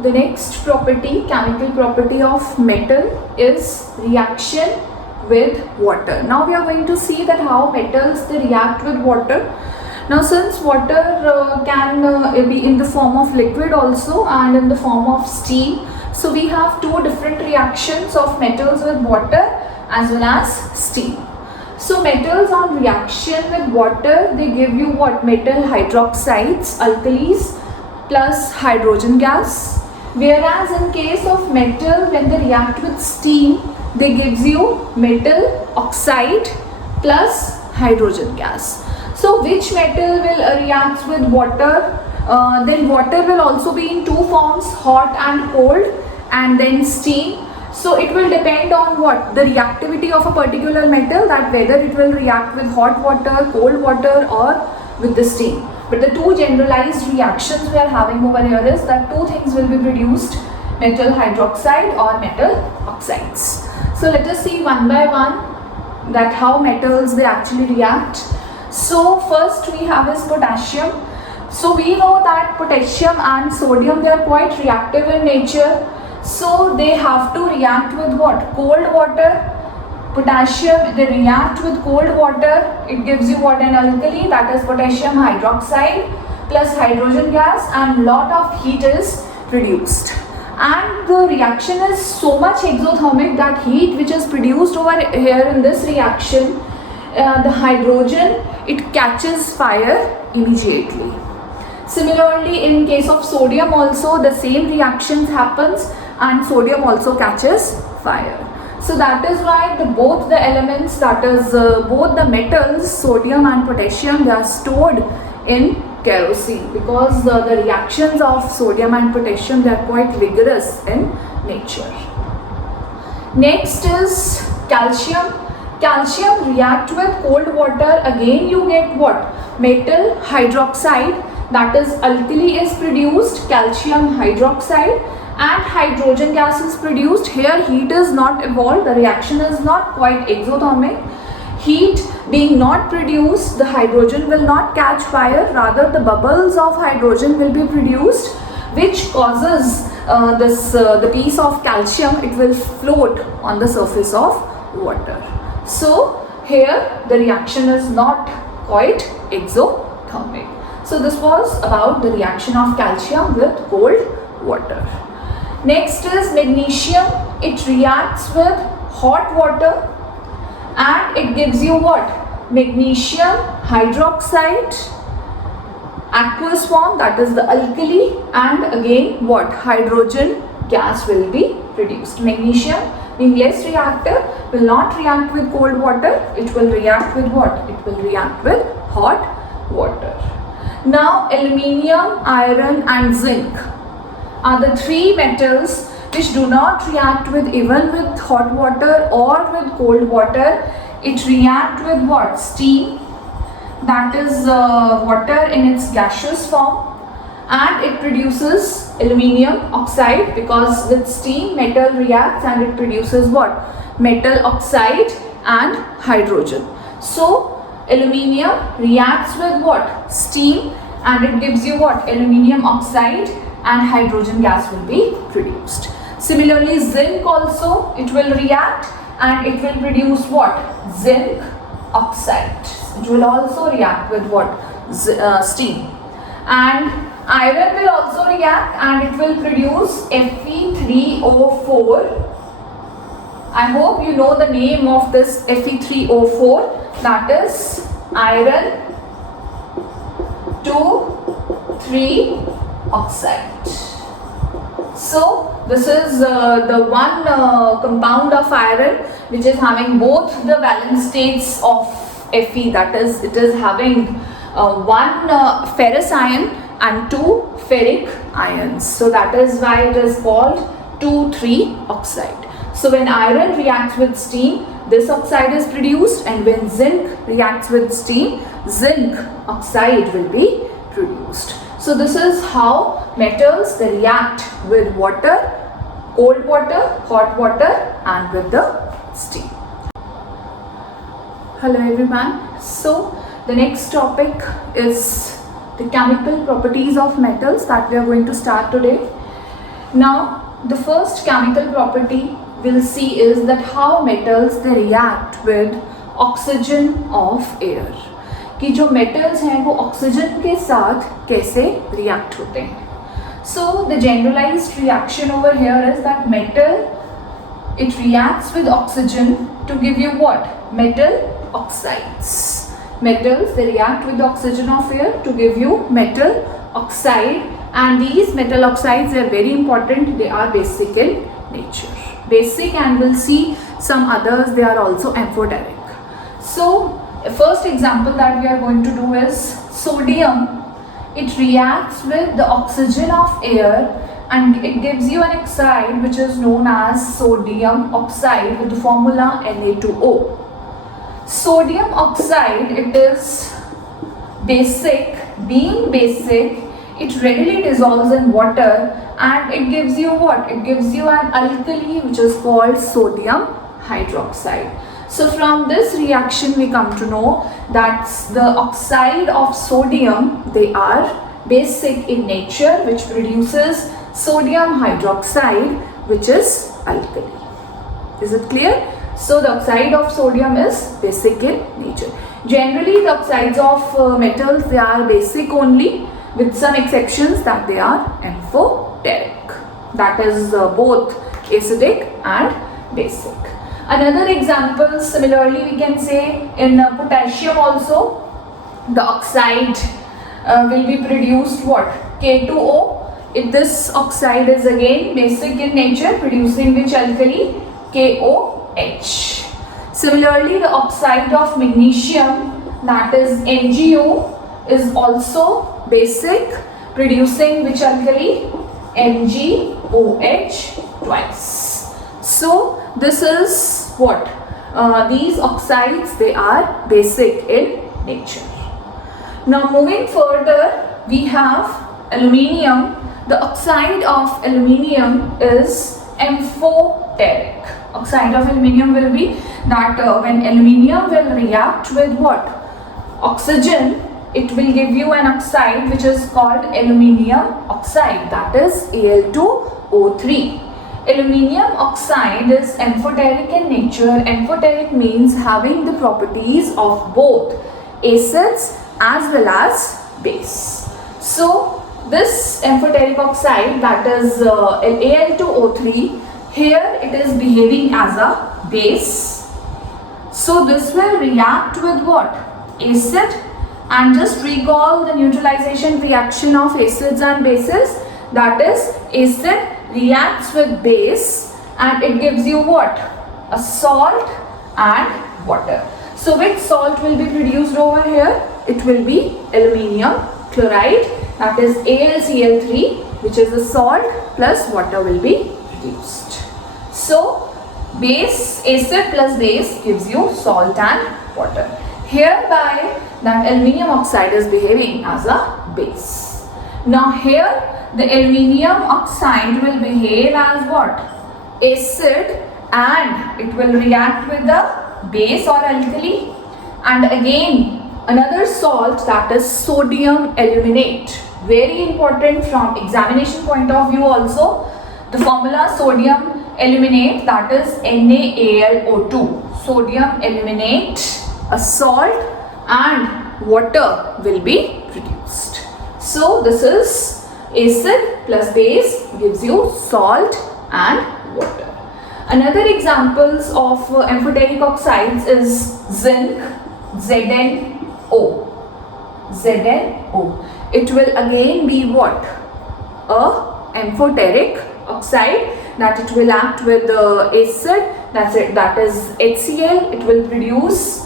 the next property, chemical property of metal is reaction with water. Now we are going to see that how metals they react with water. Now since water can be in the form of liquid also and in the form of steam, so we have two different reactions of metals with water as well as steam. So metals on reaction with water, they give you what? Metal hydroxides, alkalis plus hydrogen gas. Whereas in case of metal, when they react with steam, they gives you metal oxide plus hydrogen gas. So which metal will react with water? Then water will also be in two forms, hot and cold, and then steam. So it will depend on what? The reactivity of a particular metal, that whether it will react with hot water, cold water or with the steam. But the two generalized reactions we are having over here is that two things will be produced, metal hydroxide or metal oxides. So let us see one by one that how metals they actually react. So first we have is potassium. So we know that potassium and sodium, they are quite reactive in nature. So they have to react with what? Cold water. Potassium, they react with cold water. It gives you what? An alkali, that is potassium hydroxide plus hydrogen gas, and lot of heat is produced. And the reaction is so much exothermic that heat which is produced over here in this reaction, the hydrogen, it catches fire immediately. Similarly, in case of sodium also the same reactions happens and sodium also catches fire. So that is why both the elements, that is both the metals, sodium and potassium, they are stored in kerosene because the reactions of sodium and potassium, they are quite vigorous in nature. Next is calcium. Calcium react with cold water. Again you get what? Metal hydroxide, that is alkali is produced, calcium hydroxide, and hydrogen gas is produced. Here heat is not evolved, the reaction is not quite exothermic. Heat being not produced, the hydrogen will not catch fire, rather the bubbles of hydrogen will be produced, which causes the piece of calcium, it will float on the surface of water. So here the reaction is not quite exothermic. So this was about the reaction of calcium with cold water. Next is magnesium. It reacts with hot water and it gives you what? Magnesium hydroxide, aqueous form, that is the alkali, and again what? Hydrogen gas will be produced. Magnesium being less reactive will not react with cold water, it will react with what? It will react with hot water. Now aluminium, iron and zinc are the three metals which do not react with even with hot water or with cold water. It react with what? Steam, that is water in its gaseous form, and it produces aluminium oxide because with steam metal reacts and it produces what? Metal oxide and hydrogen. So aluminium reacts with what? Steam, and it gives you what? Aluminium oxide and hydrogen gas will be produced. Similarly, zinc also, it will react and it will produce what? Zinc oxide. It will also react with what? Steam. And iron will also react and it will produce Fe3O4. I hope you know the name of this Fe3O4, that is iron 2,3 oxide. So this is the one compound of iron which is having both the valence states of Fe, that is it is having one ferrous ion and two ferric ions. So that is why it is called 2,3 oxide. So when iron reacts with steam, this oxide is produced, and when zinc reacts with steam, zinc oxide will be produced. So this is how metals they react with water, cold water, hot water and with the steam. Hello everyone. So the next topic is the chemical properties of metals that we are going to start today. Now the first chemical property we'll see is that how metals they react with oxygen of air, कि जो metals हैं वो oxygen के साथ कैसे react होते हैं. So the generalized reaction over here is that metal, it reacts with oxygen to give you what? Metal oxides. Metals, they react with the oxygen of air to give you metal oxide, and these metal oxides are very important. They are basic in nature. Basic, and we'll see some others, they are also amphoteric. So first example that we are going to do is sodium. It reacts with the oxygen of air and it gives you an oxide which is known as sodium oxide with the formula Na2O. Sodium oxide, it is basic. Being basic, it readily dissolves in water and it gives you what? It gives you an alkali which is called sodium hydroxide. So from this reaction we come to know that the oxide of sodium, they are basic in nature, which produces sodium hydroxide which is alkali. Is it clear? So the oxide of sodium is basic in nature. Generally the oxides of metals, they are basic only, with some exceptions that they are amphoteric. That is both acidic and basic. Another example, similarly we can say in potassium also, the oxide will be produced what? K2O. This oxide is again basic in nature, producing which alkali? KOH. Similarly, the oxide of magnesium, that is MgO, is also basic, producing which alkali? MgOH twice. So this is what? These oxides, they are basic in nature. Now moving further, we have aluminium. The oxide of aluminium is amphoteric. Oxide of aluminium will be that when aluminium will react with what? Oxygen, it will give you an oxide which is called aluminium oxide, that is Al2O3. Aluminium oxide is amphoteric in nature. Amphoteric means having the properties of both acids as well as base. So this amphoteric oxide, that is Al2O3, here it is behaving as a base. So this will react with what? Acid. And just recall the neutralization reaction of acids and bases, that is acid reacts with base and it gives you what? A salt and water. So which salt will be produced over here? It will be aluminium chloride, that is AlCl3, which is a salt, plus water will be produced. So base, acid plus base gives you salt and water. Hereby that aluminium oxide is behaving as a base. Now here the aluminium oxide will behave as what? Acid, and it will react with the base or alkali, and again another salt, that is sodium aluminate. Very important from examination point of view also. The formula sodium aluminate, that is NaAlO2. Sodium aluminate, a salt, and water will be produced. So this is acid plus base gives you salt and water. Another examples of amphoteric oxides is zinc, ZnO. ZnO. It will again be what? A amphoteric oxide, that it will act with the acid, that is HCl. It will produce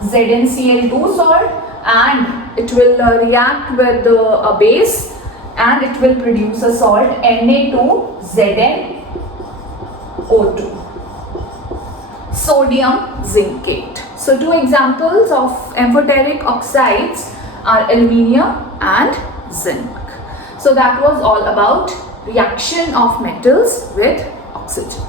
ZnCl2 salt, and it will react with a base and it will produce a salt Na2ZnO2. Sodium zincate. So two examples of amphoteric oxides are aluminium and zinc. So that was all about reaction of metals with oxygen.